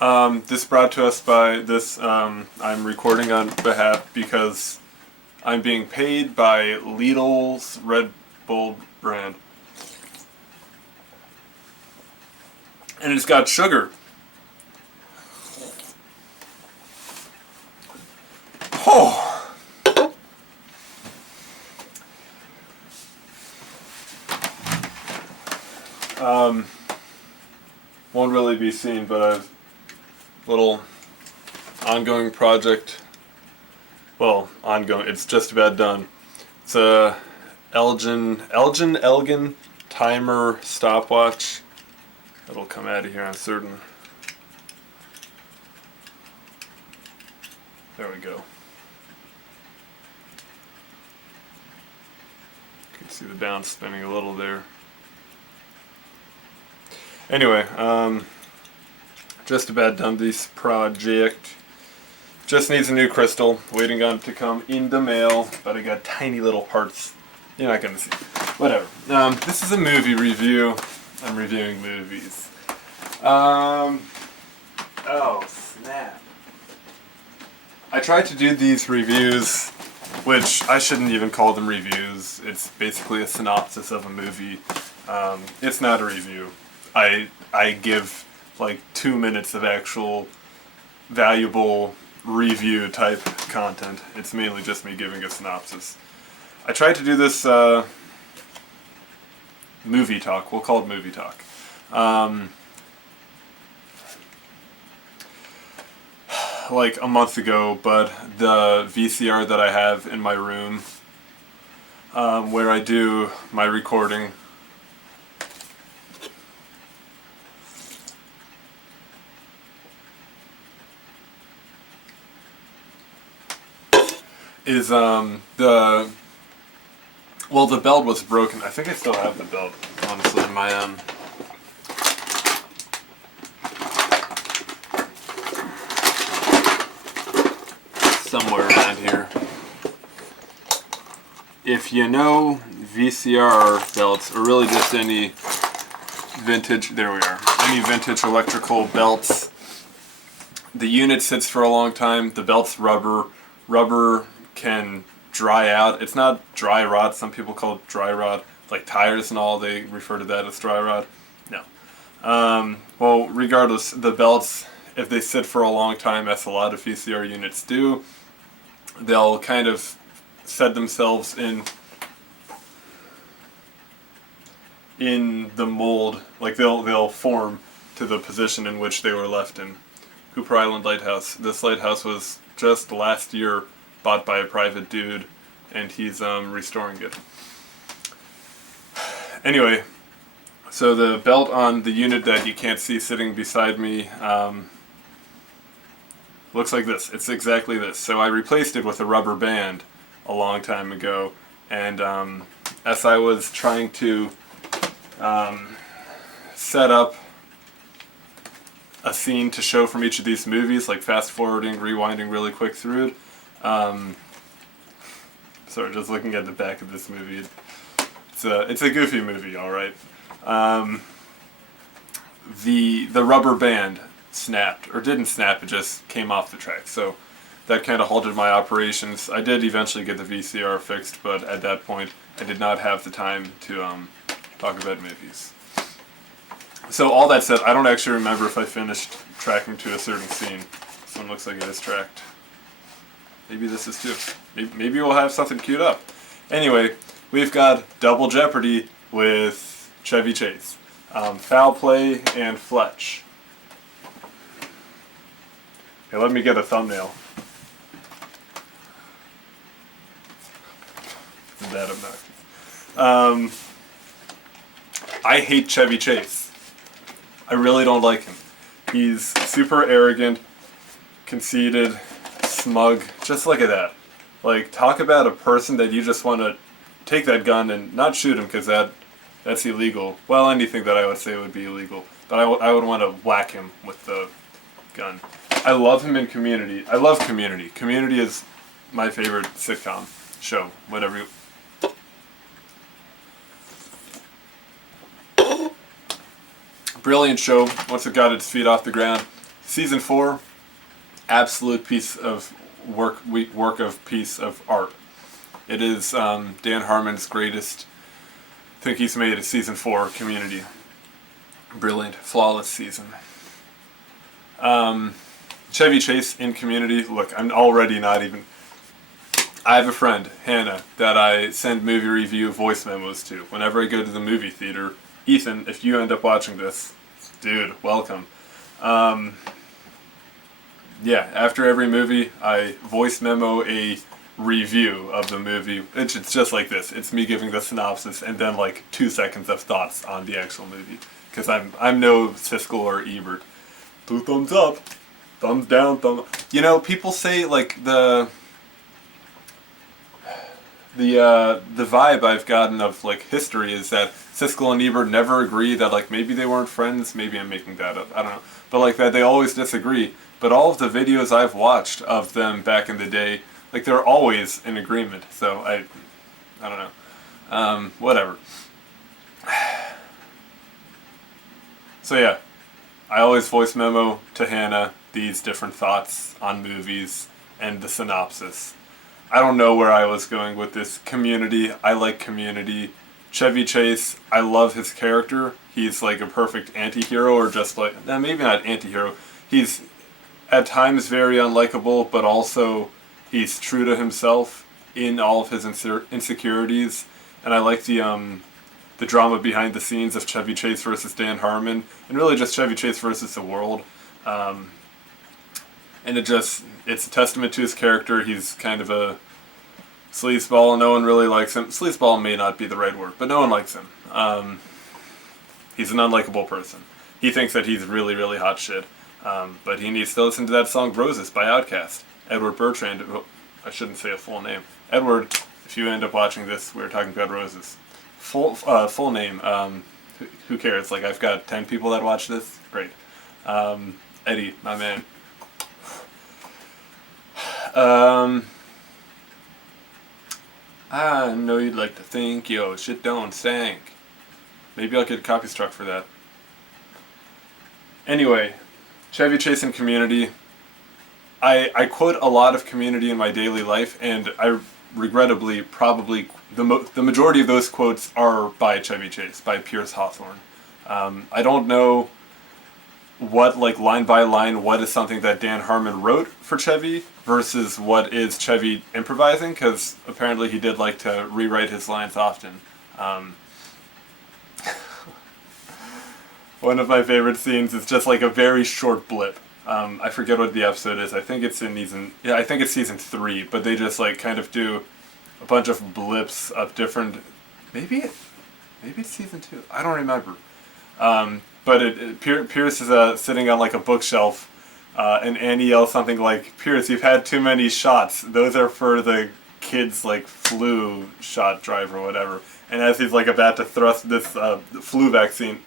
This brought to us by this. I'm recording on behalf because I'm being paid by Lidl's Red Bull brand, and it's got sugar. Oh. Won't really be seen, but I've little ongoing project. Well, ongoing. It's just about done. It's a Elgin timer stopwatch. It'll come out of here, I'm certain. There we go. You can see the down spinning a little there. Anyway, just about done this project. Just needs a new crystal. Waiting on it to come in the mail, but I got tiny little parts. You're not gonna see. Whatever. This is a movie review. I'm reviewing movies. Oh snap! I tried to do these reviews, which I shouldn't even call them reviews. It's basically a synopsis of a movie. It's not a review. I give like 2 minutes of actual valuable review type content. It's mainly just me giving a synopsis. I tried to do this movie talk. We'll call it movie talk. Like a month ago, but the VCR that I have in my room where I do my recording is the belt was broken. I think I still have the belt, honestly, in my somewhere around here. If you know VCR belts, or really just any vintage, there we are, any vintage electrical belts, the unit sits for a long time, the belt's rubber. Rubber can dry out. It's not dry rot. Some people call it dry rot. Like tires and all, they refer to that as dry rot. No. Well, regardless, the belts, if they sit for a long time, as a lot of VCR units do, they'll kind of set themselves in the mold. Like they'll form to the position in which they were left in. Cooper Island Lighthouse. This lighthouse was just last year bought by a private dude, and he's restoring it. Anyway, so the belt on the unit that you can't see sitting beside me looks like this. It's exactly this. So I replaced it with a rubber band a long time ago, and as I was trying to set up a scene to show from each of these movies, like fast forwarding, rewinding really quick through it. Sorry, just looking at the back of this movie. It's a goofy movie, all right. The rubber band snapped, or didn't snap, it just came off the track. So that kind of halted my operations. I did eventually get the VCR fixed, but at that point I did not have the time to talk about movies. So all that said, I don't actually remember if I finished tracking to a certain scene. This one looks like it is tracked. Maybe this is too. Maybe we'll have something queued up. Anyway, we've got Double Jeopardy with Chevy Chase. Foul Play and Fletch. Okay, let me get a thumbnail. Isn't that obnoxious? I hate Chevy Chase. I really don't like him. He's super arrogant, conceited, smug. Just look at that. Like, talk about a person that you just want to take that gun and not shoot him, because that's illegal. Well, anything that I would say would be illegal. But I would want to whack him with the gun. I love him in Community. I love Community. Community is my favorite sitcom show. Whatever you... Brilliant show. Once it got its feet off the ground, Season 4, absolute piece of piece of art. It is Dan Harmon's greatest. I think he's made a season 4 Community. Brilliant, flawless season. Chevy Chase in Community. Look, I'm already not even. I have a friend, Hannah, that I send movie review voice memos to whenever I go to the movie theater. Ethan, if you end up watching this, dude, welcome. Yeah, after every movie, I voice memo a review of the movie. It's just like this. It's me giving the synopsis and then like 2 seconds of thoughts on the actual movie. Because I'm no Siskel or Ebert. 2 thumbs up, thumbs down, thumb. You know, people say like the vibe I've gotten of like history is that Siskel and Ebert never agree, that like maybe they weren't friends. Maybe I'm making that up. I don't know. But like that they always disagree. But all of the videos I've watched of them back in the day, like they're always in agreement. So I don't know. Whatever. So yeah, I always voice memo to Hannah these different thoughts on movies and the synopsis. I don't know where I was going with this. Community, I like Community. Chevy Chase, I love his character. He's like a perfect anti-hero, or just like, maybe not anti-hero. He's at times very unlikable, but also he's true to himself in all of his insecurities. And I like the drama behind the scenes of Chevy Chase versus Dan Harmon, and really just Chevy Chase versus the world. And it's a testament to his character. He's kind of a sleazeball, and no one really likes him. Sleazeball may not be the right word, but no one likes him. He's an unlikable person. He thinks that he's really, really hot shit. But he needs to listen to that song Roses by Outkast. Edward Bertrand, I shouldn't say a full name. Edward, if you end up watching this, we're talking about Roses. Full name, who cares? Like, I've got 10 people that watch this. Great. Eddie, my man. I know you'd like to think, yo, shit don't stink. Maybe I'll get a copy struck for that. Anyway, Chevy Chase and Community. I quote a lot of Community in my daily life, and I regrettably probably the majority of those quotes are by Chevy Chase, by Pierce Hawthorne. I don't know what, like, line by line, what is something that Dan Harmon wrote for Chevy versus what is Chevy improvising, because apparently he did like to rewrite his lines often. One of my favorite scenes is just like a very short blip. I forget what the episode is. I think it's season 3, but they just like kind of do a bunch of blips of different. Maybe it's season 2. I don't remember. But Pierce is sitting on like a bookshelf, and Annie yells something like, "Pierce, you've had too many shots. Those are for the kids' like flu shot drive or whatever." And as he's like about to thrust this flu vaccine.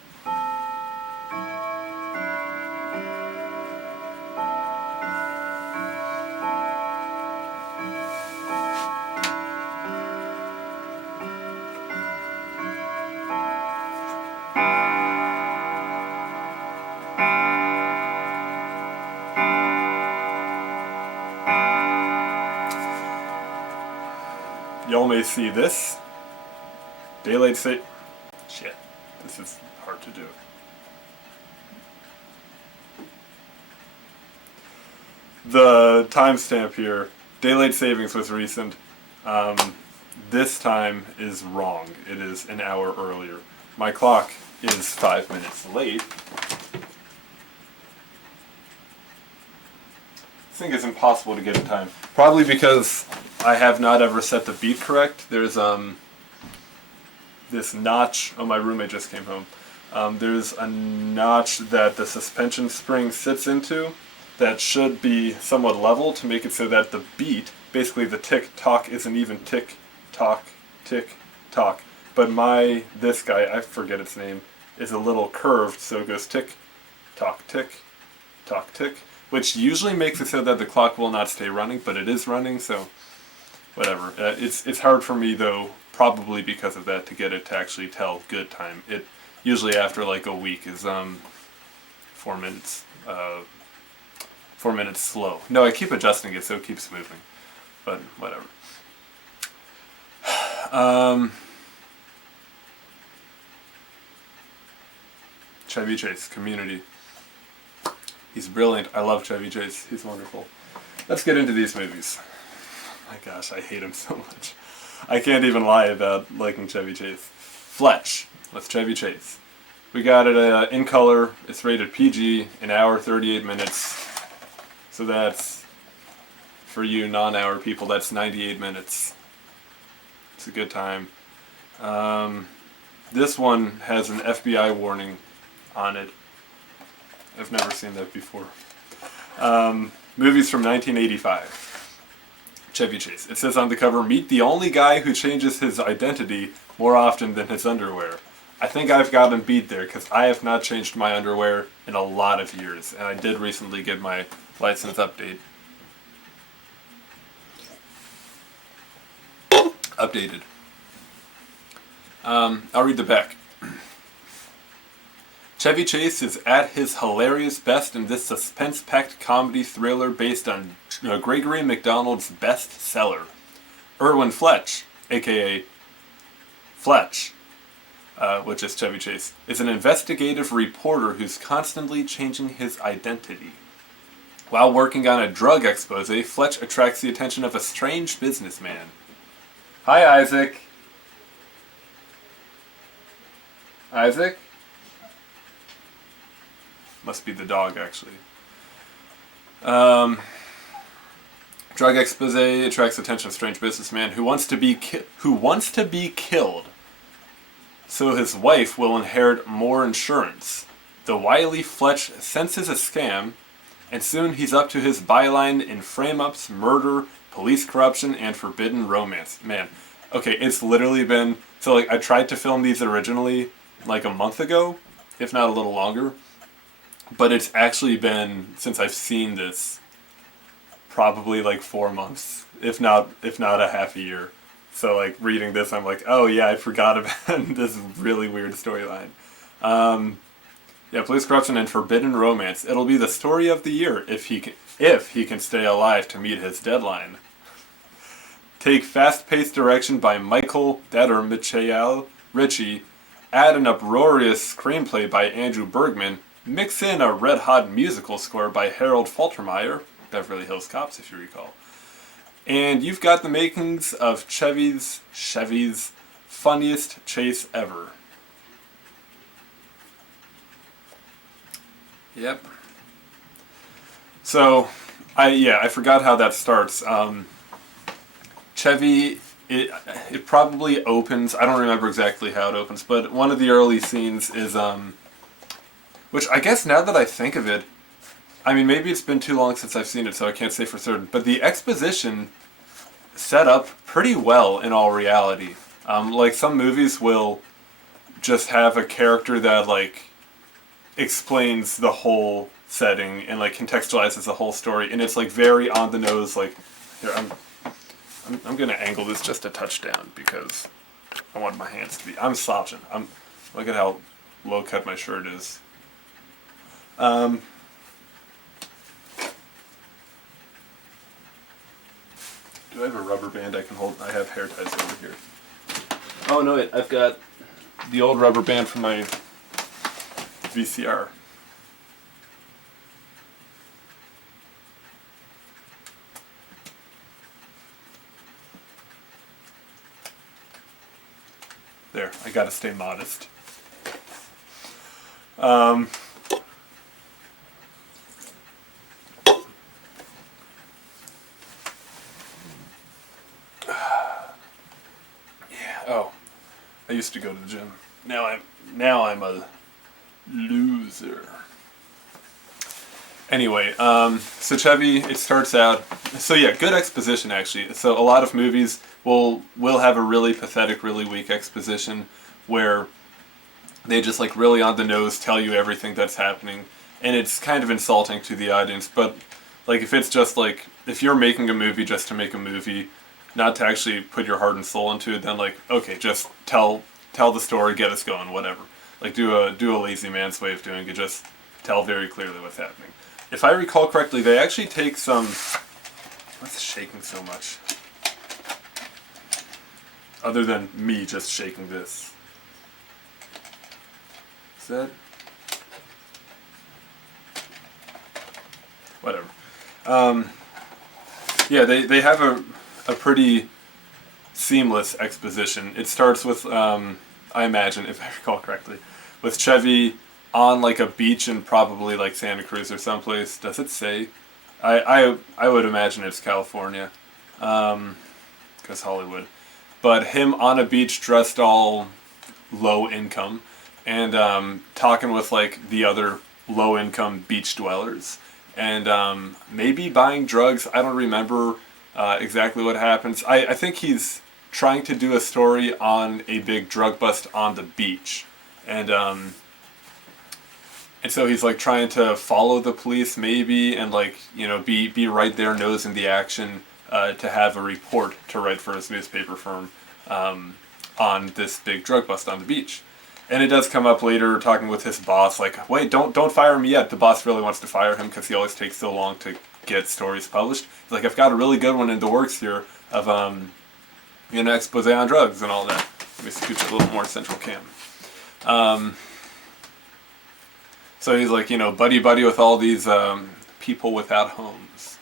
Y'all may see this. Daylight say. Shit. This is hard to do. The timestamp here. Daylight savings was recent. This time is wrong. It is an hour earlier. My clock is 5 minutes late. I think it's impossible to get in time. Probably because I have not ever set the beat correct. There's this notch. Oh, my roommate just came home. There's a notch that the suspension spring sits into that should be somewhat level to make it so that the beat, basically the tick-tock, is an even tick-tock, tick-tock. But this guy, I forget its name, is a little curved, so it goes tick-tock, tick-tock, tick, which usually makes it so that the clock will not stay running, but it is running, so whatever. It's hard for me, though, probably because of that, to get it to actually tell good time. It usually after like a week is 4 minutes 4 minutes slow. No, I keep adjusting it so it keeps moving. But whatever. Chevy Chase, Community. He's brilliant. I love Chevy Chase. He's wonderful. Let's get into these movies. My gosh, I hate him so much. I can't even lie about liking Chevy Chase. Fletch with Chevy Chase. We got it in color. It's rated PG, an hour, 38 minutes. So that's, for you non-hour people, that's 98 minutes. It's a good time. This one has an FBI warning on it. I've never seen that before. Movies from 1985. Chevy Chase. It says on the cover, meet the only guy who changes his identity more often than his underwear. I think I've got him beat there because I have not changed my underwear in a lot of years. And I did recently get my license updated. I'll read the back. Chevy Chase is at his hilarious best in this suspense-packed comedy thriller based on Gregory McDonald's bestseller. Irwin Fletch, aka Fletch, which is Chevy Chase, is an investigative reporter who's constantly changing his identity. While working on a drug expose, Fletch attracts the attention of a strange businessman. Hi, Isaac. Isaac? Must be the dog, actually. Drug expose attracts the attention of a strange businessman who wants to be killed, so his wife will inherit more insurance. The wily Fletch senses a scam, and soon he's up to his byline in frame-ups, murder, police corruption, and forbidden romance. Man, okay, it's literally been... So, like, I tried to film these originally, like, a month ago, if not a little longer. But it's actually been, since I've seen this, probably like 4 months, if not a half a year. So like reading this, I'm like, oh yeah, I forgot about this really weird storyline. Yeah, police corruption and forbidden romance. It'll be the story of the year if he can stay alive to meet his deadline. Take fast-paced direction by Michael Ritchie. Add an uproarious screenplay by Andrew Bergman. Mix in a red-hot musical score by Harold Faltermeyer, Beverly Hills Cops, if you recall. And you've got the makings of Chevy's funniest chase ever. Yep. So, I forgot how that starts. Chevy, it probably opens, I don't remember exactly how it opens, but one of the early scenes is, which I guess now that I think of it, I mean, maybe it's been too long since I've seen it, so I can't say for certain, but the exposition set up pretty well in all reality. Like, some movies will just have a character that, like, explains the whole setting and, like, contextualizes the whole story, and it's, like, very on the nose, like, here, I'm gonna angle this just a touchdown because I want my hands to be, I'm slouching. Look at how low cut my shirt is. Do I have a rubber band I can hold? I have hair ties over here. Oh no, wait, I've got the old rubber band from my VCR. There, I gotta stay modest. I used to go to the gym. Now I'm a loser. Anyway, so Chevy, it starts out. So yeah, good exposition actually. So a lot of movies will have a really pathetic, really weak exposition where they just like really on the nose tell you everything that's happening, and it's kind of insulting to the audience. But like if it's just like if you're making a movie just to make a movie, not to actually put your heart and soul into it, then like, okay, just tell the story, get us going, whatever. Like do a lazy man's way of doing it, just tell very clearly what's happening. if I recall correctly, they actually take some... What's shaking so much? Other than me just shaking this. Is that... Whatever. Yeah, they have a pretty seamless exposition. It starts with, I imagine, if I recall correctly, with Chevy on like a beach in probably like Santa Cruz or someplace. Does it say? I would imagine it's California, because Hollywood. But him on a beach dressed all low income and talking with like the other low income beach dwellers. And maybe buying drugs. I don't remember exactly what happens. I think he's trying to do a story on a big drug bust on the beach. And so he's like trying to follow the police maybe and like, you know, be right there, nose in the action, to have a report to write for his newspaper firm on this big drug bust on the beach. And it does come up later, talking with his boss, like, wait, don't fire him yet. The boss really wants to fire him because he always takes so long to get stories published. He's like, I've got a really good one in the works here of an expose on drugs and all that. Let me scooch a little more central cam. So he's like, you know, buddy with all these people without homes.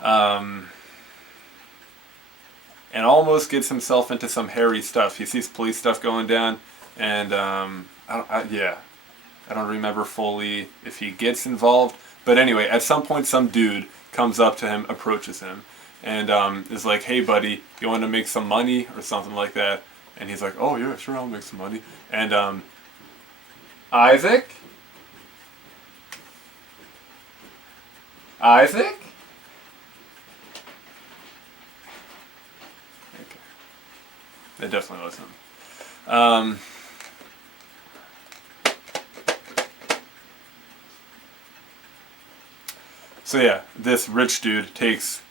And almost gets himself into some hairy stuff. He sees police stuff going down. And I don't remember fully if he gets involved, but anyway, at some point, some dude comes up to him, approaches him, and is like, "Hey, buddy, you want to make some money or something like that?" And he's like, "Oh yeah, sure, I'll make some money." And Isaac, okay, that definitely was him. So yeah, this rich dude takes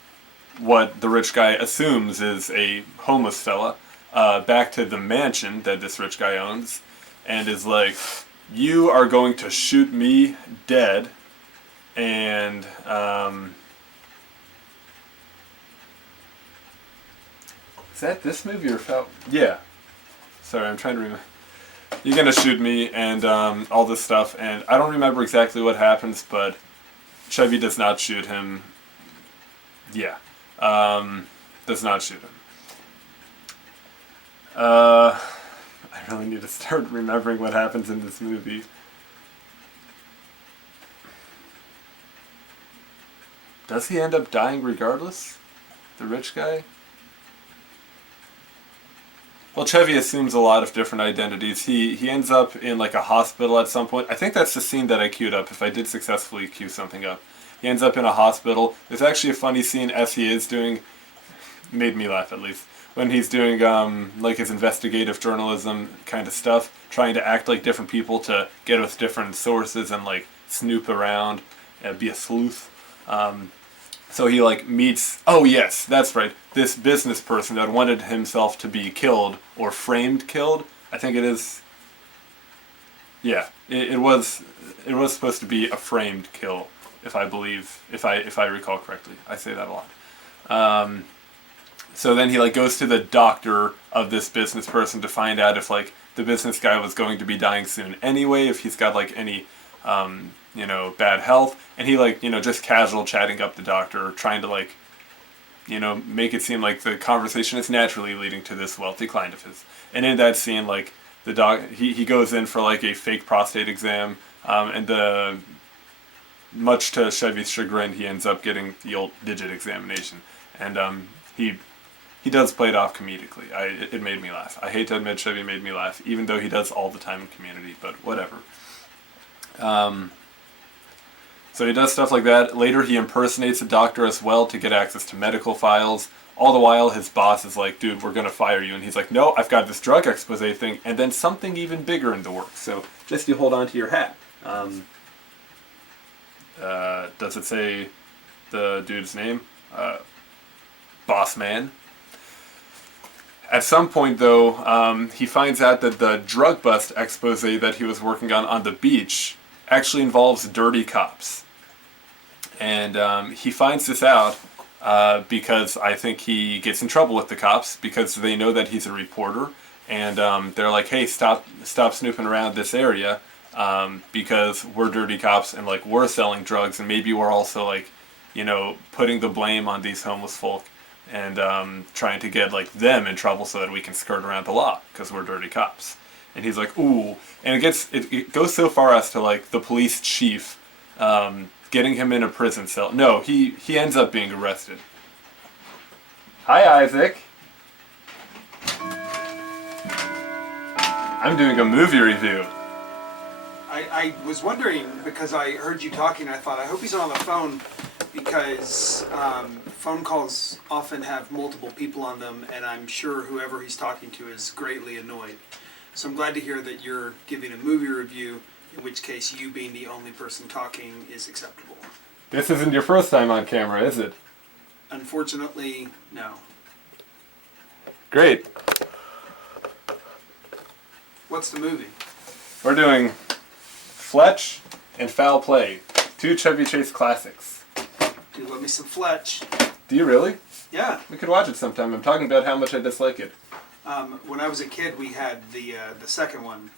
what the rich guy assumes is a homeless fella back to the mansion that this rich guy owns and is like, you are going to shoot me dead and is that this movie or yeah. Sorry, I'm trying to remember. You're gonna shoot me and all this stuff, and I don't remember exactly what happens, but Chevy does not shoot him. Yeah. Does not shoot him. I really need to start remembering what happens in this movie. Does he end up dying regardless? The rich guy? Well, Chevy assumes a lot of different identities. He ends up in like a hospital at some point. I think that's the scene that I queued up, if I did successfully queue something up. He ends up in a hospital. There's actually a funny scene as he is doing, made me laugh at least, when he's doing like his investigative journalism kind of stuff, trying to act like different people to get with different sources and like snoop around and be a sleuth. So he like meets, oh yes, that's right, this business person that wanted himself to be killed or framed killed. I think it is. Yeah, it was supposed to be a framed kill, if I recall correctly. I say that a lot. So then he like goes to the doctor of this business person to find out if like the business guy was going to be dying soon anyway, if he's got like any bad health, and he like, just casual chatting up the doctor, trying to like, make it seem like the conversation is naturally leading to this wealthy client of his. And in that scene, like the he goes in for like a fake prostate exam, and much to Chevy's chagrin, he ends up getting the old digit examination, and he does play it off comedically. It made me laugh. I hate to admit Chevy made me laugh, even though he does all the time in Community, but whatever. So he does stuff like that. Later he impersonates a doctor as well to get access to medical files. All the while his boss is like, dude, we're going to fire you. And he's like, no, I've got this drug expose thing, and then something even bigger in the works. So just you hold on to your hat. Does it say the dude's name? Boss Man. At some point, though, he finds out that the drug bust expose that he was working on the beach actually involves dirty cops. And he finds this out because I think he gets in trouble with the cops because they know that he's a reporter. And they're like, hey, stop snooping around this area because we're dirty cops and like we're selling drugs and maybe we're also like, you know, putting the blame on these homeless folk and trying to get like them in trouble so that we can skirt around the law because we're dirty cops. And he's like, ooh, and it goes so far as to like the police chief getting him in a prison cell. No, he ends up being arrested. Hi, Isaac. I'm doing a movie review. I was wondering, because I heard you talking, I thought, I hope he's not on the phone, because phone calls often have multiple people on them, and I'm sure whoever he's talking to is greatly annoyed. So I'm glad to hear that you're giving a movie review, in which case you being the only person talking is acceptable. This isn't your first time on camera, is it? Unfortunately, no. Great. What's the movie? We're doing Fletch and Foul Play, 2 Chevy Chase classics. Do love me some Fletch. Do you really? Yeah. We could watch it sometime. I'm talking about how much I dislike it. When I was a kid, we had the second one.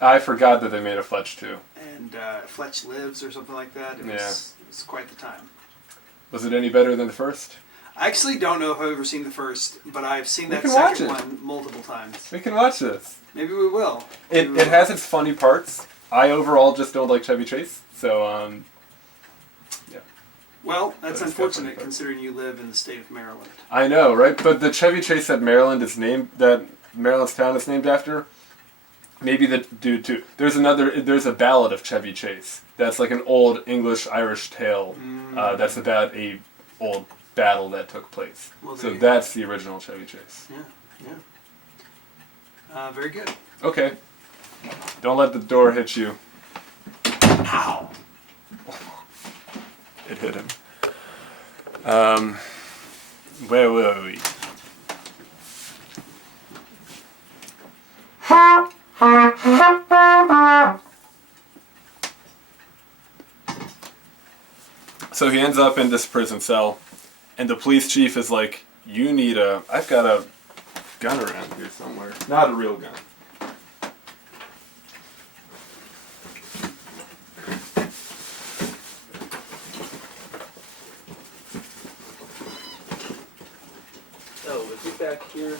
I forgot that they made a Fletch too. And Fletch Lives or something like that. It was quite the time. Was it any better than the first? I actually don't know if I've ever seen the first, but I've seen that second one multiple times. We can watch this. Maybe we will. It has its funny parts. I overall just don't like Chevy Chase, so yeah. Well, that's unfortunate considering you live in the state of Maryland. I know, right? But the Chevy Chase that Maryland's town is named after, maybe the dude too. There's a ballad of Chevy Chase. That's like an old English-Irish tale that's about a old battle that took place. Well, so that's the original Chevy Chase. Yeah. Very good. Okay. Don't let the door hit you. Ow! It hit him. Where were we? So he ends up in this prison cell, and the police chief is like, I've got a gun around here somewhere. Not a real gun. Oh, is it back here?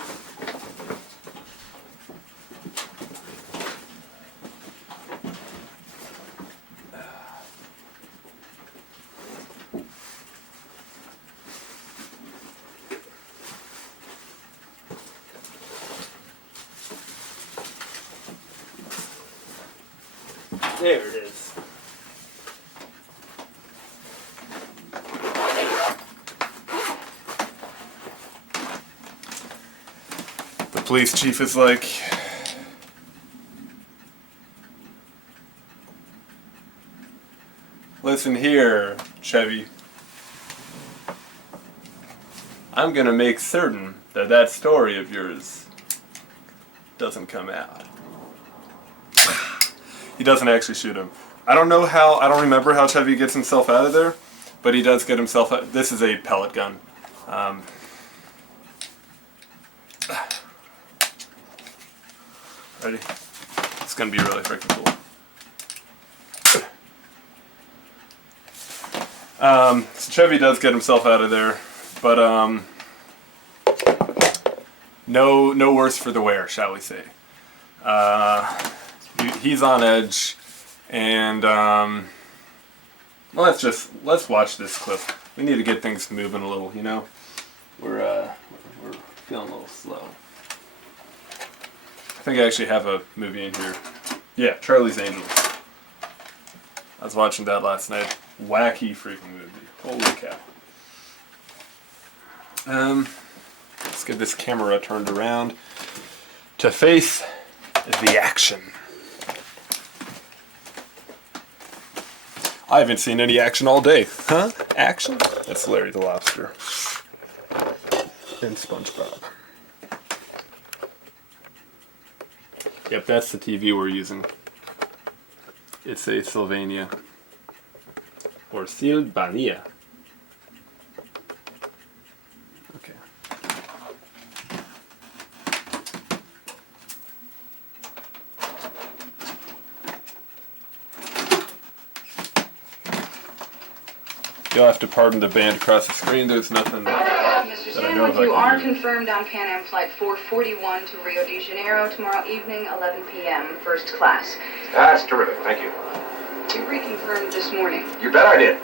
There it is. The police chief is like, listen here, Chevy. I'm gonna make certain that story of yours doesn't come out. He doesn't actually shoot him. I don't remember how Chevy gets himself out of there, but he does get himself out. This is a pellet gun. Ready? It's gonna be really freaking cool. So Chevy does get himself out of there, but no worse for the wear, shall we say. He's on edge, and let's watch this clip. We need to get things moving a little, you know. We're feeling a little slow. I think I actually have a movie in here. Yeah, Charlie's Angels. I was watching that last night. Wacky freaking movie. Holy cow. Let's get this camera turned around to face the action. I haven't seen any action all day. Huh? Action? That's Larry the Lobster. And SpongeBob. Yep, that's the TV we're using. It's a Sylvania. Or Silvania. Okay. You'll have to pardon the band across the screen. There's nothing Mr. that I know Stanwyck, if I you are can do. confirmed on Pan Am Flight 441 to Rio de Janeiro tomorrow evening, 11 p.m., first class. That's terrific, thank you. You reconfirmed this morning. You bet I did.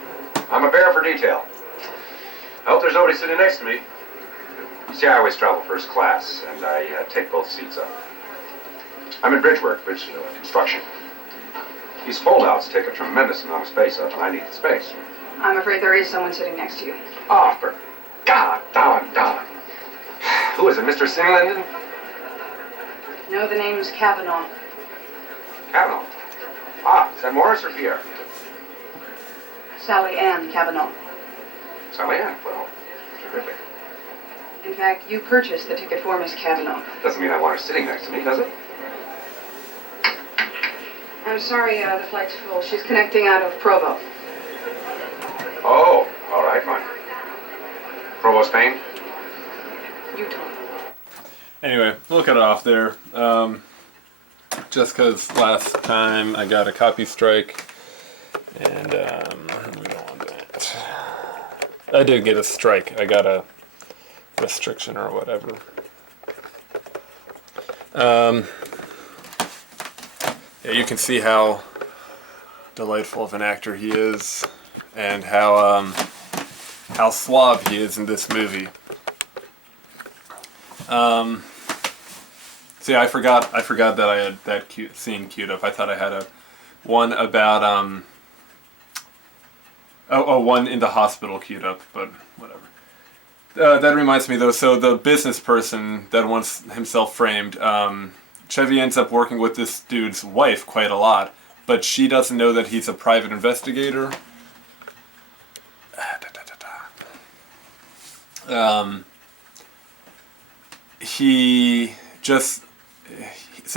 I'm a bearer for detail. I hope there's nobody sitting next to me. You see, I always travel first class, and I take both seats up. I'm in bridge construction. These foldouts take a tremendous amount of space up, and I need the space. I'm afraid there is someone sitting next to you. Ah, for God, darn. Who is it, Mr. Singlenden? No, the name's Kavanaugh. Kavanaugh. Ah, is that Morris or Pierre? Sally Ann Kavanaugh. Sally Ann. Well, terrific. In fact, you purchased the ticket for Miss Kavanaugh. Doesn't mean I want her sitting next to me, does it? I'm sorry, the flight's full. She's connecting out of Provo. Oh, all right, fine. Provo, Spain? Utah. Anyway, we'll cut it off there. Just because last time I got a copy strike, and we don't want that. I did get a strike. I got a restriction or whatever. Yeah, you can see how delightful of an actor he is, and how suave he is in this movie. See, I forgot that I had that scene queued up. I thought I had one about one in the hospital queued up, but whatever. That reminds me though. So the business person that wants himself framed, Chevy ends up working with this dude's wife quite a lot, but she doesn't know that he's a private investigator.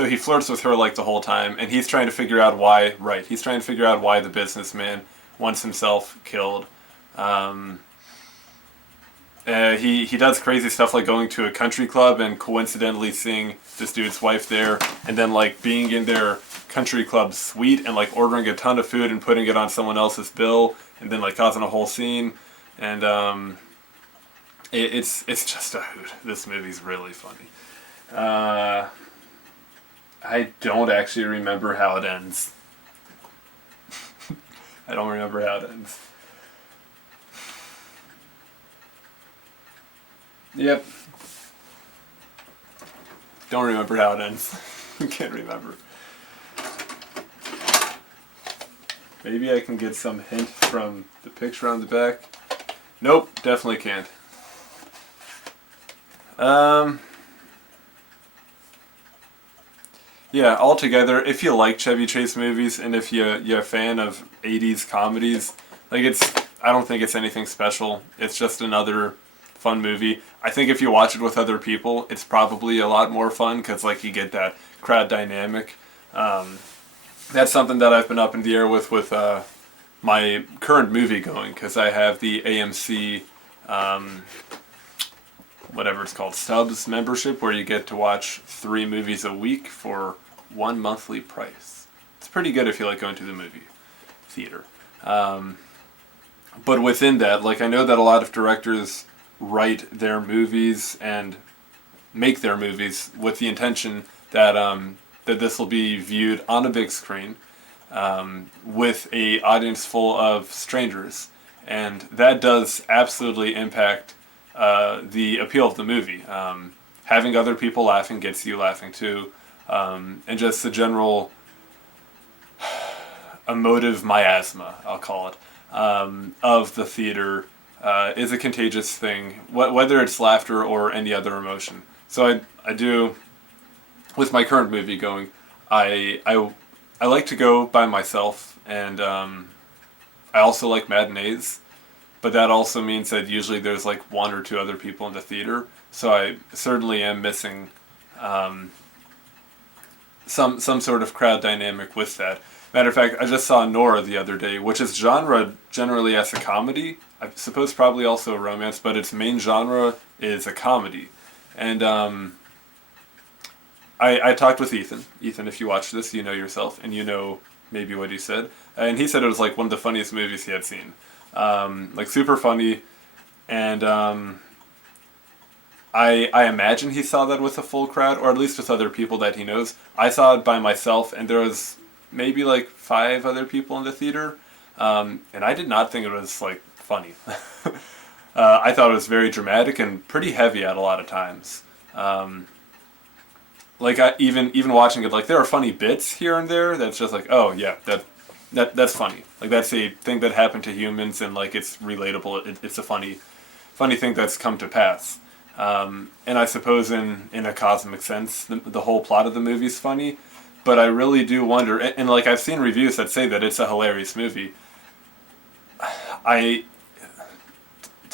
He flirts with her like the whole time, and he's trying to figure out why. Right, he's trying to figure out why the businessman wants himself killed. He does crazy stuff like going to a country club and coincidentally seeing this dude's wife there, and then like being in their country club suite and like ordering a ton of food and putting it on someone else's bill, and then like causing a whole scene. And it's just a hoot. This movie's really funny. I don't actually remember how it ends. I don't remember how it ends. Yep. Don't remember how it ends. Can't remember. Maybe I can get some hint from the picture on the back. Nope, definitely can't. Yeah, altogether, if you like Chevy Chase movies and if you're a fan of 80s comedies, like I don't think it's anything special. It's just another fun movie. I think if you watch it with other people, it's probably a lot more fun because like you get that crowd dynamic. That's something that I've been up in the air with my current movie going, because I have the AMC whatever it's called, Stubs membership, where you get to watch 3 movies a week for 1 monthly price. It's pretty good if you like going to the movie theater. But within that, like I know that a lot of directors write their movies and make their movies with the intention that that this will be viewed on a big screen with a audience full of strangers, and that does absolutely impact the appeal of the movie. Having other people laughing gets you laughing too, and just the general emotive miasma, I'll call it, of the theater is a contagious thing, whether it's laughter or any other emotion. So I do, with my current movie going, I like to go by myself, and I also like matinees, but that also means that usually there's like 1 or 2 other people in the theater, so I certainly am missing some sort of crowd dynamic with that. Matter of fact, I just saw Nora the other day, which is genre generally as a comedy. I suppose probably also a romance, but its main genre is a comedy. And I talked with Ethan. Ethan, if you watch this, you know yourself, and you know maybe what he said. And he said it was like one of the funniest movies he had seen. Like super funny, and I imagine he saw that with a full crowd, or at least with other people that he knows. I saw it by myself, and there was maybe like 5 other people in the theater, and I did not think it was like funny. I thought it was very dramatic and pretty heavy at a lot of times. Like even watching it, like there are funny bits here and there. That's just like, oh yeah, that's funny. Like that's a thing that happened to humans, and like it's relatable. It's a funny thing that's come to pass. And I suppose in a cosmic sense, the whole plot of the movie is funny. But I really do wonder, and like I've seen reviews that say that it's a hilarious movie. To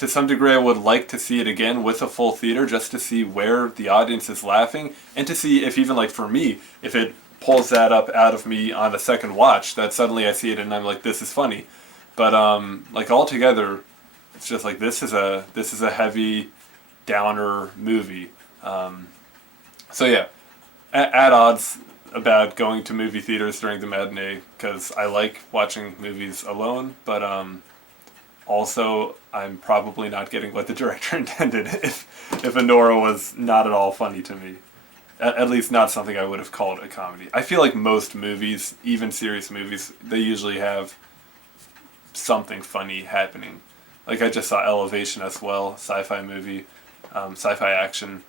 some degree, I would like to see it again with a full theater, just to see where the audience is laughing, and to see if even like for me, if it pulls that up out of me on a second watch, that suddenly I see it and I'm like, this is funny. But like altogether, it's just like this is a heavy downer movie. So yeah, at odds about going to movie theaters during the matinee, because I like watching movies alone, but also I'm probably not getting what the director intended if Anora was not at all funny to me. At least not something I would have called a comedy. I feel like most movies, even serious movies, they usually have something funny happening. Like I just saw Elevation as well, sci-fi movie, sci-fi action,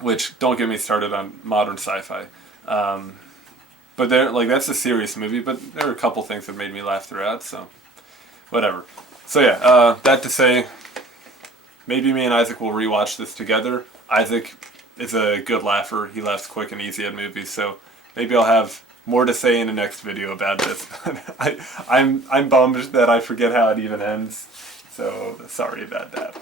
which don't get me started on modern sci-fi. But that's a serious movie, but there are a couple things that made me laugh throughout, so whatever. So yeah, that to say, maybe me and Isaac will rewatch this together. Isaac is a good laugher. He laughs quick and easy at movies, so maybe I'll have more to say in the next video about this. I'm bummed that I forget how it even ends, so sorry about that.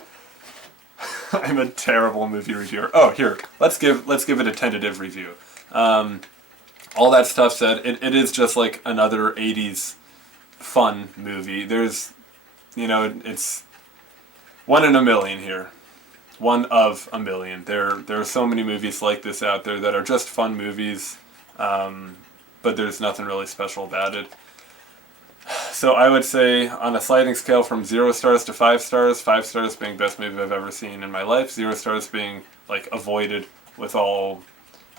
I'm a terrible movie reviewer. Oh, here, let's give it a tentative review. All that stuff said, it is just like another 80s fun movie. There's, it's one in a million here. One of a million. There are so many movies like this out there that are just fun movies, but there's nothing really special about it. So I would say on a sliding scale from 0 stars to 5 stars, 5 stars being best movie I've ever seen in my life, 0 stars being like avoided with all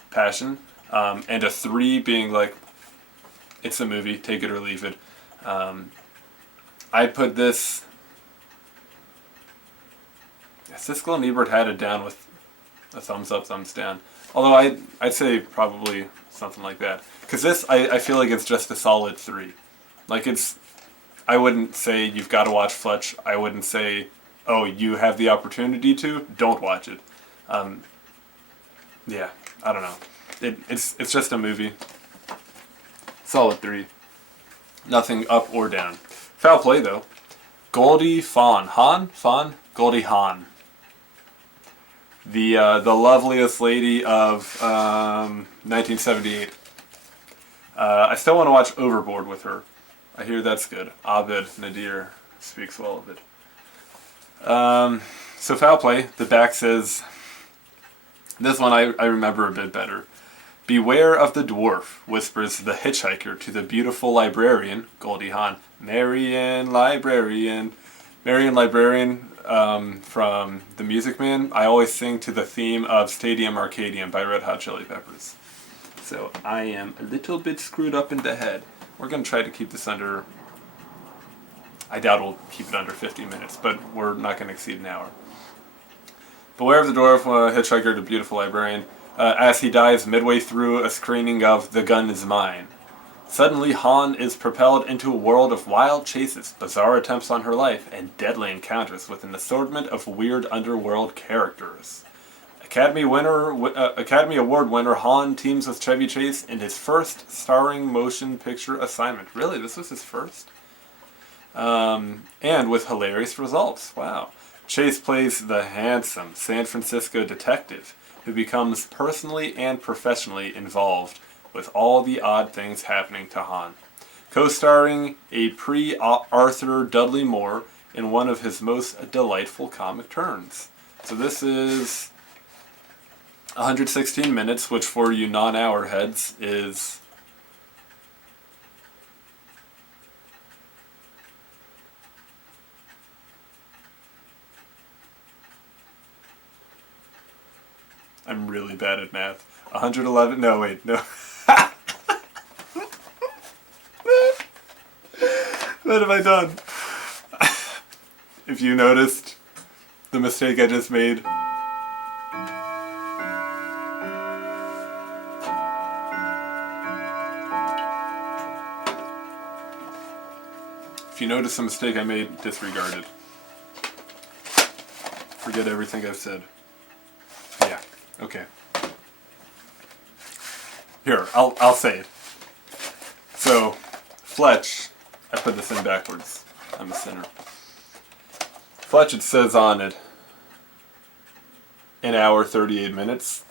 passion, and a 3 being like, it's a movie, take it or leave it. I put this, Siskel and Ebert had it down with a thumbs up, thumbs down. Although I'd say probably something like that. Because this, I feel like it's just a solid 3. Like I wouldn't say you've got to watch Fletch. I wouldn't say, oh, you have the opportunity to, don't watch it. Yeah, I don't know. It's just a movie. Solid 3. Nothing up or down. Foul play though. Goldie Hawn. Goldie Hawn. The loveliest lady of 1978. I still want to watch Overboard with her. I hear that's good. Abed Nadir speaks well of it. So foul play. The back says, this one I remember a bit better. Beware of the dwarf, whispers the hitchhiker to the beautiful librarian, Goldie Hawn. Marian Librarian. From The Music Man. I always sing to the theme of Stadium Arcadium by Red Hot Chili Peppers. So I am a little bit screwed up in the head. We're going to try to keep this under, I doubt we'll keep it under 50 minutes, but we're not going to exceed an hour. Beware of the dwarf, hitchhiker to beautiful librarian, as he dives midway through a screening of The Gun Is Mine. Suddenly, Han is propelled into a world of wild chases, bizarre attempts on her life, and deadly encounters with an assortment of weird underworld characters. Academy Award winner Han teams with Chevy Chase in his first starring motion picture assignment. Really, this was his first? And with hilarious results. Wow. Chase plays the handsome San Francisco detective who becomes personally and professionally involved with all the odd things happening to Han. co-starring a pre-Arthur Dudley Moore in one of his most delightful comic turns. So this is 116 minutes, which for you non-hour heads is... I'm really bad at math. 111? No, wait, no. What have I done? If you noticed the mistake I just made. If you notice the mistake I made, disregard it. Forget everything I've said. Yeah, okay. Here, I'll say it. So, Fletch, I put this in backwards. I'm a sinner. Fletch, it says on it, an hour, 38 minutes.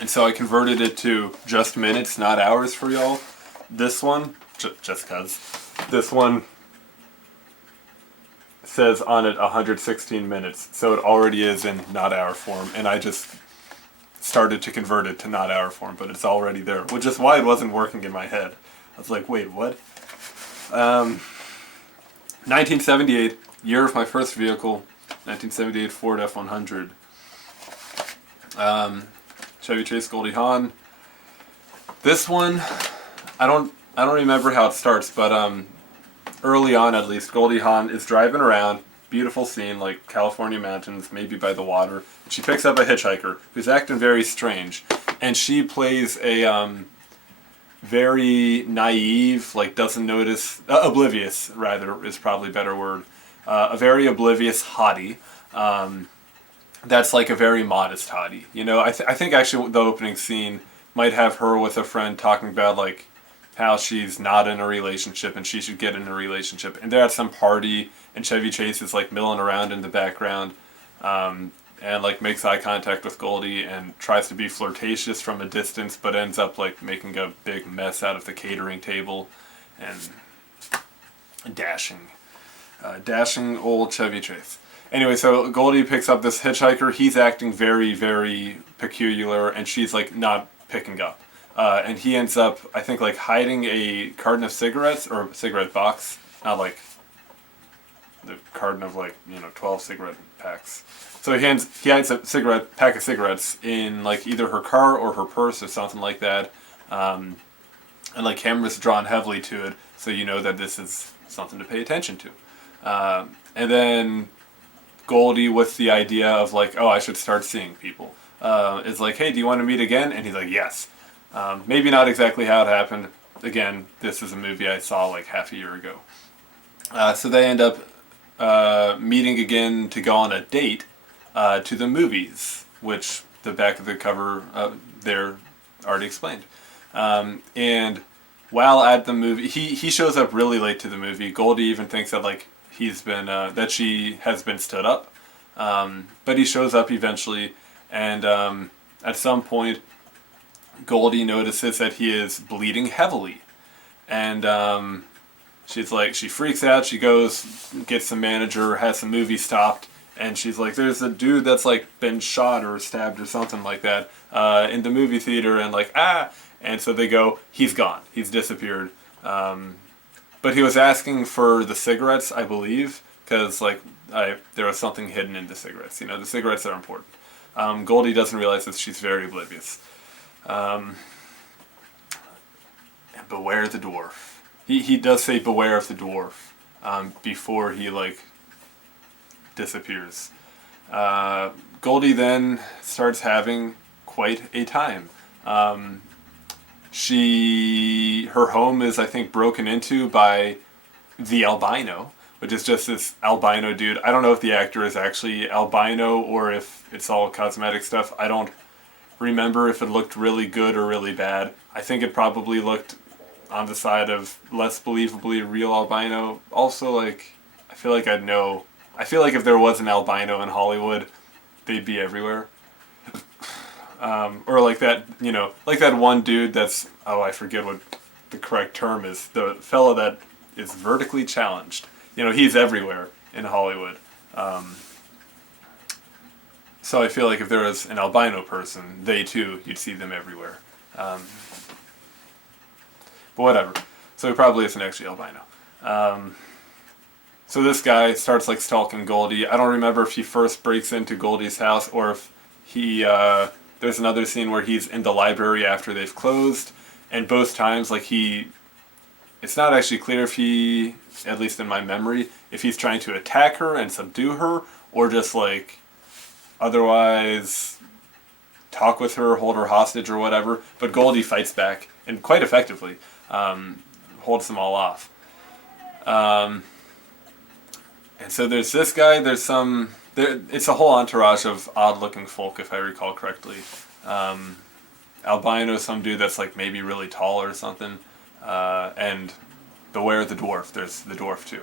And so I converted it to just minutes, not hours for y'all. This one, just cause, this one says on it 116 minutes. So it already is in not hour form. And I just started to convert it to not hour form, but it's already there. Which is why it wasn't working in my head. I was like, wait, what? 1978, year of my first vehicle, 1978 Ford F100. Chevy Chase Goldie Hawn. This one, I don't remember how it starts, but early on at least, Goldie Hawn is driving around, beautiful scene, like California mountains, maybe by the water. And she picks up a hitchhiker who's acting very strange, and she plays a very naive, like doesn't notice, oblivious rather is probably a better word, a very oblivious hottie. That's like a very modest hottie. You know, I think actually the opening scene might have her with a friend talking about like how she's not in a relationship and she should get in a relationship. And they're at some party and Chevy Chase is like milling around in the background and like makes eye contact with Goldie and tries to be flirtatious from a distance, but ends up like making a big mess out of the catering table and dashing old Chevy Chase. Anyway, so Goldie picks up this hitchhiker. He's acting very, very peculiar, and she's like not picking up. And he ends up, I think, like hiding a carton of cigarettes or a cigarette box, not like the carton of like 12 cigarette packs. So he hides a pack of cigarettes in like either her car or her purse or something like that, and like cameras drawn heavily to it, so you know that this is something to pay attention to. And then Goldie, with the idea of like, oh, I should start seeing people, is like, hey, do you want to meet again? And he's like, yes. Maybe not exactly how it happened. Again, this is a movie I saw like half a year ago. So they end up meeting again to go on a date to the movies, which the back of the cover there already explained. And while at the movie, he shows up really late to the movie. Goldie even thinks that like he's been that she has been stood up, but he shows up eventually, and at some point Goldie notices that he is bleeding heavily, and she's like, she freaks out. She goes, gets the manager, has the movie stopped, and she's like, there's a dude that's like been shot or stabbed or something like that in the movie theater, and like and so they go, he's gone, he's disappeared. But he was asking for the cigarettes, I believe, because like there was something hidden in the cigarettes. You know, the cigarettes are important. Goldie doesn't realize that she's very oblivious. And beware the dwarf. He does say beware of the dwarf before he like disappears. Goldie then starts having quite a time. Her home is, I think, broken into by the albino, which is just this albino dude. I don't know if the actor is actually albino or if it's all cosmetic stuff. I don't remember if it looked really good or really bad. I think it probably looked on the side of less believably real albino. Also, like, I feel like I'd know. I feel like if there was an albino in Hollywood, they'd be everywhere. Or like that, like that one dude that's, I forget what the correct term is, the fellow that is vertically challenged. You know, he's everywhere in Hollywood. So I feel like if there was an albino person, they too, you'd see them everywhere. But whatever. So he probably isn't actually albino. So this guy starts like stalking Goldie. I don't remember if he first breaks into Goldie's house or if he, there's another scene where he's in the library after they've closed. And both times, like it's not actually clear if he, at least in my memory, if he's trying to attack her and subdue her or just like otherwise talk with her, hold her hostage or whatever. But Goldie fights back and quite effectively, holds them all off. And so there's this guy, it's a whole entourage of odd-looking folk, if I recall correctly. Albino, some dude that's like maybe really tall or something, and beware the dwarf. There's the dwarf too.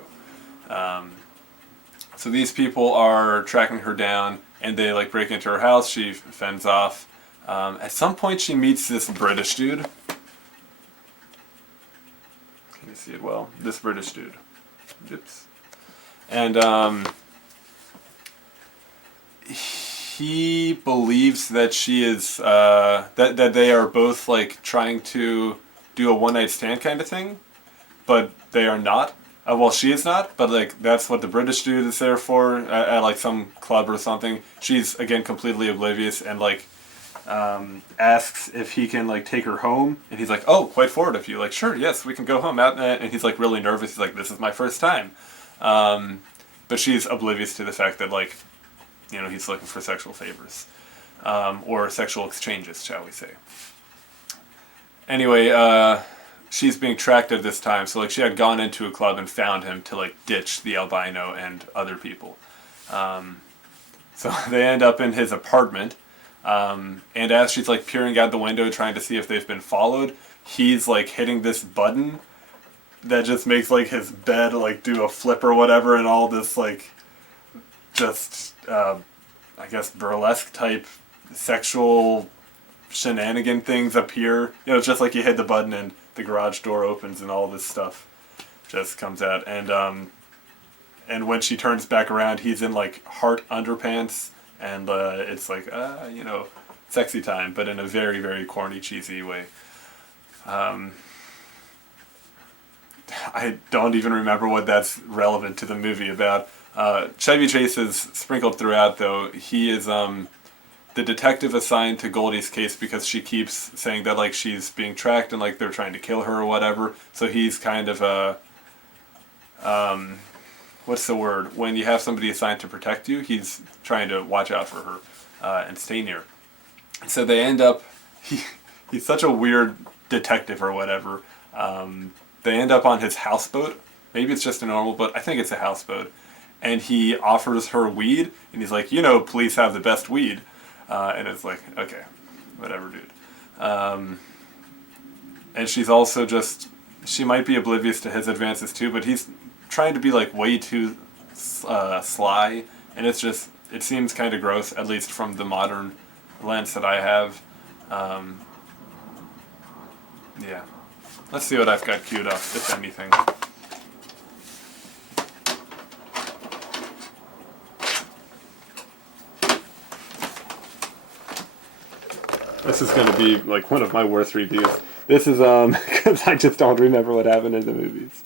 So these people are tracking her down, and they like break into her house. She fends off. At some point, she meets this British dude. Can you see it well? This British dude. Oops. And he believes that she is that they are both like trying to do a one-night stand kind of thing, but they are not. Well, she is not, but like that's what the British dude is there for at like some club or something. She's again completely oblivious and like asks if he can like take her home, and he's like, "Oh, quite forward of you. Like, sure, yes, we can go home." And he's like really nervous. He's like, "This is my first time." But she's oblivious to the fact that, like, you know, he's looking for sexual favors. Or sexual exchanges, shall we say. Anyway, she's being tracked at this time. So, like, she had gone into a club and found him to, like, ditch the albino and other people. So they end up in his apartment. And as she's, like, peering out the window trying to see if they've been followed, he's, like, hitting this button that just makes like his bed like do a flip or whatever, and all this like just I guess burlesque type sexual shenanigan things appear. You know, it's just like you hit the button and the garage door opens and all this stuff just comes out. And when she turns back around, he's in like heart underpants, and it's like you know, sexy time, but in a very, very corny, cheesy way. I don't even remember what that's relevant to the movie about. Chevy Chase is sprinkled throughout, though. He is the detective assigned to Goldie's case because she keeps saying that like she's being tracked and like they're trying to kill her or whatever. So he's kind of a what's the word? When you have somebody assigned to protect you, he's trying to watch out for her and stay near. So they end up. He's such a weird detective or whatever. They end up on his houseboat. Maybe it's just a normal boat. I think it's a houseboat. And he offers her weed, and he's like, you know, police have the best weed. And it's like, okay, whatever, dude. And she's also just, she might be oblivious to his advances too, but he's trying to be like way too sly. And it's just, it seems kind of gross, at least from the modern lens that I have. Yeah. Let's see what I've got queued up, if anything. This is going to be like one of my worst reviews. This is because I just don't remember what happened in the movies.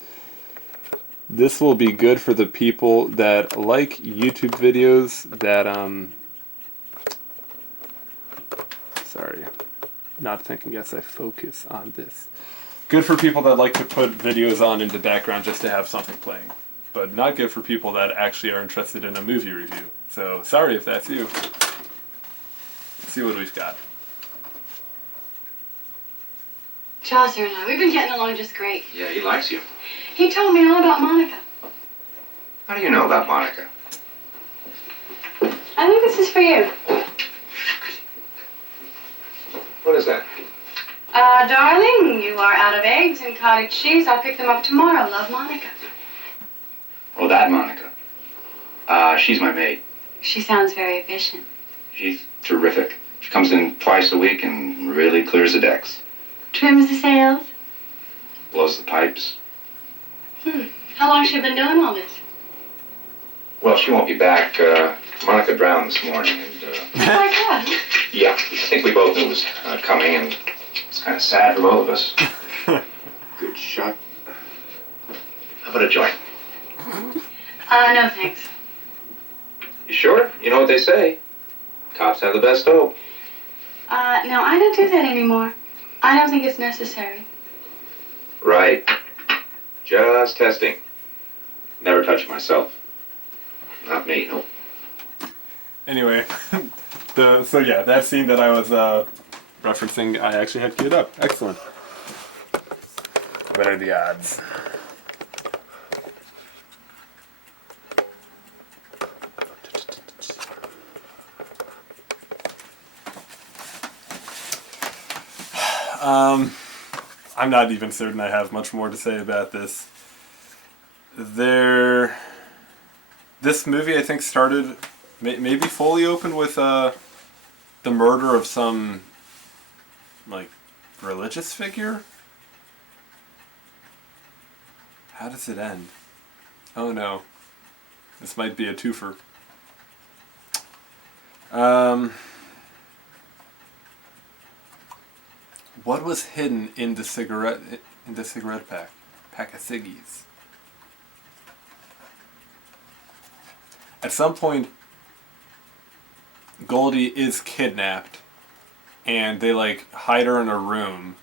This will be good for the people that like YouTube videos that sorry, not thinking as I focus on this. Good for people that like to put videos on in the background just to have something playing. But not good for people that actually are interested in a movie review. So, sorry if that's you. Let's see what we've got. Chaucer and I, we've been getting along just great. Yeah, he likes you. He told me all about Monica. How do you know about Monica? I think this is for you. What is that? Darling, you are out of eggs and cottage cheese. I'll pick them up tomorrow. Love, Monica. Oh, that Monica. She's my maid. She sounds very efficient. She's terrific. She comes in twice a week and really clears the decks. Trims the sails. blows the pipes. How long has she been doing all this? Well, she won't be back. Monica drowned this morning, and Just like that? yeah, I think we both knew it was coming, and it's kind of sad for both of us. Good shot. How about a joint? No thanks. You sure? You know what they say. Cops have the best dope. No, I don't do that anymore. I don't think it's necessary. Right. Just testing. Never touch it myself. Not me, no. Anyway, so yeah, that scene that I was referencing, I actually had queued up. Excellent. What are the odds? I'm not even certain I have much more to say about this. This movie, I think, started maybe fully opened with the murder of some like religious figure. How does it end? Oh no, this might be a twofer. What was hidden in the cigarette pack of ciggies? At some point, Goldie is kidnapped, and they like hide her in a room,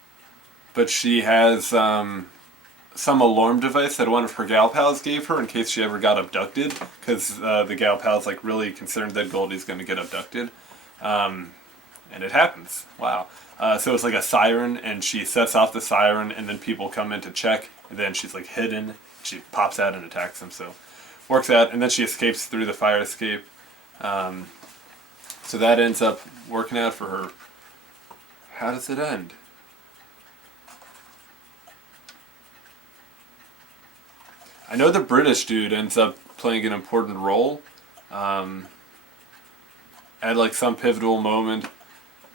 but she has some alarm device that one of her gal pals gave her in case she ever got abducted, because the gal pal's like really concerned that Goldie's going to get abducted, and it happens. Wow. So it's like a siren, and she sets off the siren, and then people come in to check, and then she's like hidden. She pops out and attacks them, so works out, and then she escapes through the fire escape. So that ends up working out for her. How does it end? I know the British dude ends up playing an important role. At like some pivotal moment,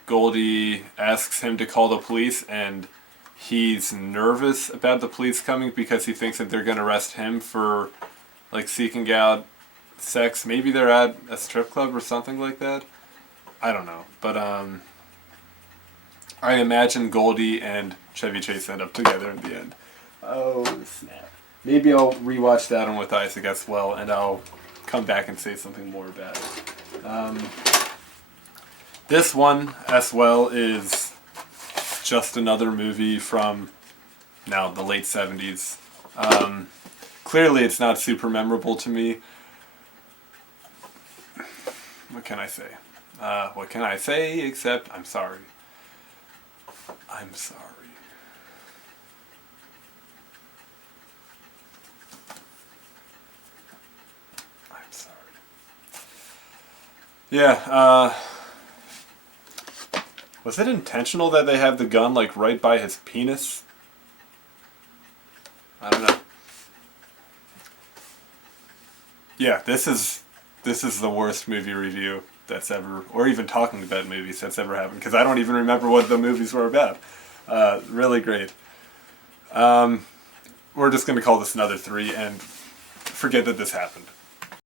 Goldie asks him to call the police, and he's nervous about the police coming because he thinks that they're going to arrest him for like seeking out sex. Maybe they're at a strip club or something like that. I don't know. But I imagine Goldie and Chevy Chase end up together in the end. Oh, snap. Maybe I'll rewatch that one with Isaac as well, and I'll come back and say something more about it. This one as well is just another movie from now the late 70s. Clearly it's not super memorable to me. What can I say? What can I say except I'm sorry. I'm sorry. I'm sorry. Yeah, was it intentional that they have the gun like right by his penis? I don't know. Yeah, this is the worst movie review that's ever, or even talking about movies that's ever happened, because I don't even remember what the movies were about. Really great. We're just going to call this another 3 and forget that this happened.